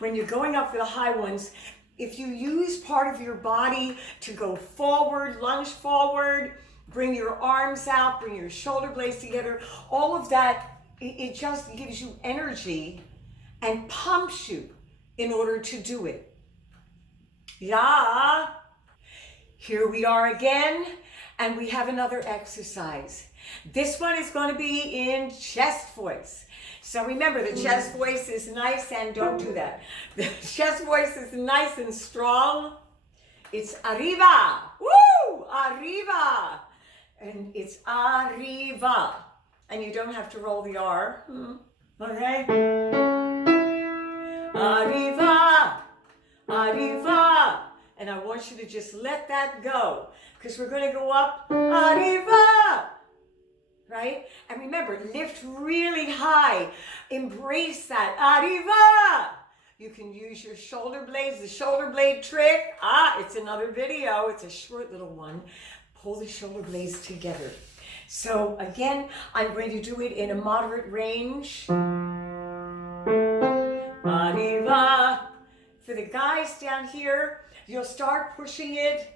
when you're going up for the high ones, if you use part of your body to go forward, lunge forward, bring your arms out, bring your shoulder blades together, all of that, it just gives you energy and pumps you in order to do it. Yeah. Here we are again, and we have another exercise. This one is going to be in chest voice. So remember, the chest voice is nice, and don't do that. The chest voice is nice and strong. It's arriba. Woo! Arriba. And it's arriba. And you don't have to roll the R. Okay? Arriba. Arriba. And I want you to just let that go, because we're going to go up. Arriba. Right? And remember, lift really high. Embrace that. Arriba! You can use your shoulder blades, the shoulder blade trick. It's another video. It's a short little one. Pull the shoulder blades together. So again, I'm going to do it in a moderate range. Arriba. For the guys down here, you'll start pushing it,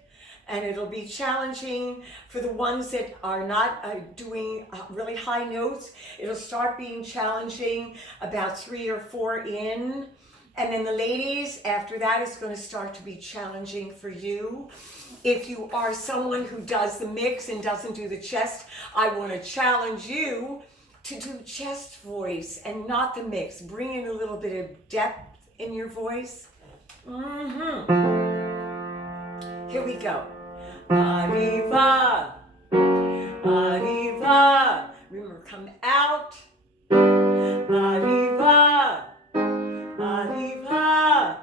and it'll be challenging. For the ones that are not doing really high notes, it'll start being challenging about 3 or 4 in. And then the ladies, after that, it's going to start to be challenging for you. If you are someone who does the mix and doesn't do the chest, I want to challenge you to do chest voice and not the mix. Bring in a little bit of depth in your voice. Here we go. Arriba, arriba. Remember, come out. Arriba, arriba,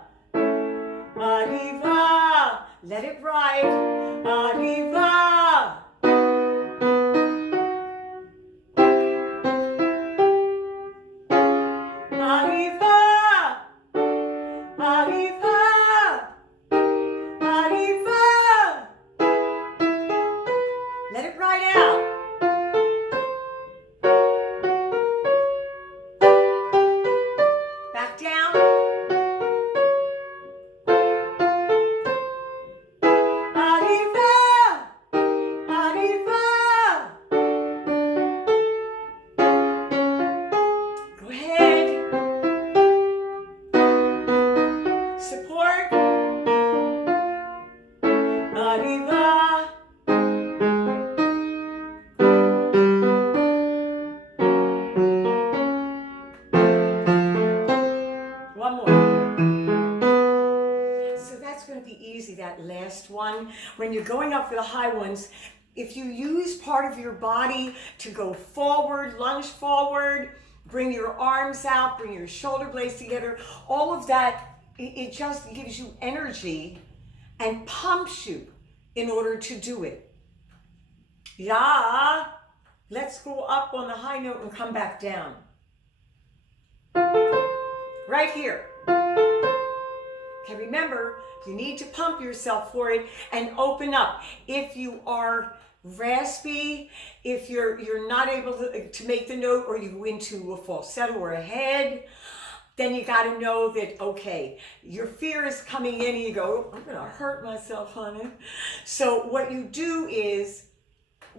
arriba. Let it ride. Arriba. Arriba, arriba. Let it ride out. Back down. Arriba. Arriba. Go ahead. Support. Arriba. One more. So that's going to be easy, that last one. When you're going up for the high ones, if you use part of your body to go forward, lunge forward, bring your arms out, bring your shoulder blades together, all of that, it just gives you energy and pumps you in order to do it. Yeah. Let's go up on the high note and come back down. Right here. Okay, remember, you need to pump yourself for it and open up. If you are raspy, if you're not able to make the note, or you go into a falsetto or a head, then you got to know that, okay, your fear is coming in and you go, I'm going to hurt myself, honey. So what you do is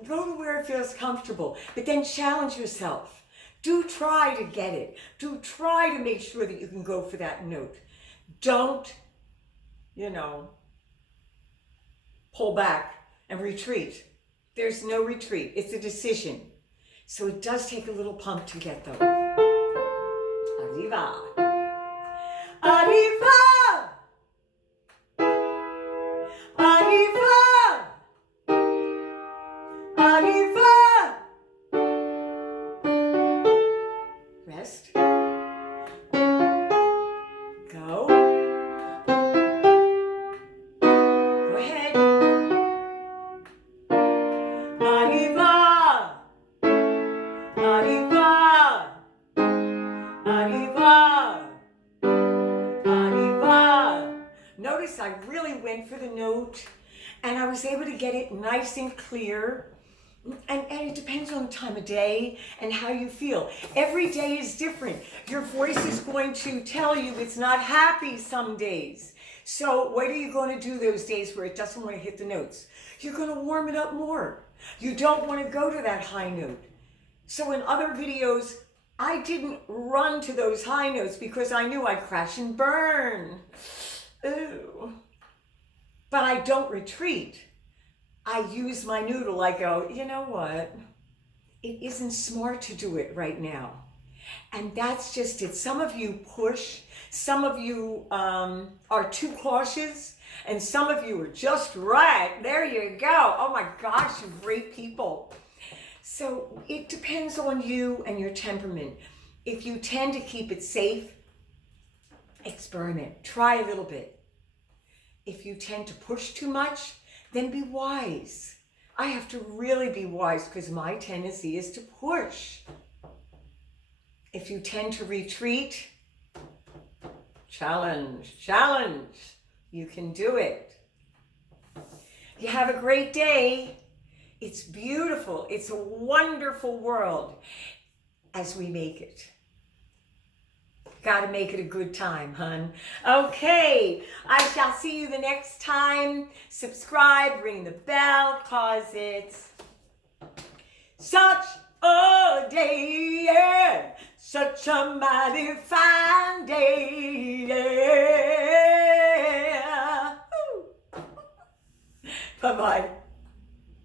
go to where it feels comfortable, but then challenge yourself. Do try to get it. Do try to make sure that you can go for that note. Don't, pull back and retreat. There's no retreat. It's a decision. So it does take a little pump to get them. Arriba. Arriba. Arriba. Arriba. Rest. Go. Go ahead. Arriba. Arriba. Arriba. Arriba. Notice I really went for the note, and I was able to get it nice and clear. And it depends on the time of day and how you feel. Every day is different. Your voice is going to tell you it's not happy some days. So what are you going to do those days where it doesn't want to hit the notes? You're going to warm it up more. You don't want to go to that high note. So in other videos, I didn't run to those high notes because I knew I'd crash and burn. Ooh. But I don't retreat. I use my noodle. I go, you know what? It isn't smart to do it right now. And that's just it. Some of you push. Some of you are too cautious. And some of you are just right. There you go. Oh my gosh, you great people. So it depends on you and your temperament. If you tend to keep it safe, experiment. Try a little bit. If you tend to push too much, then be wise. I have to really be wise because my tendency is to push. If you tend to retreat, challenge, challenge. You can do it. You have a great day. It's beautiful. It's a wonderful world as we make it. Got to make it a good time, hun. Okay, I shall see you the next time. Subscribe, ring the bell, cause it's such a day, yeah. Such a mighty fine day, yeah. Bye-bye.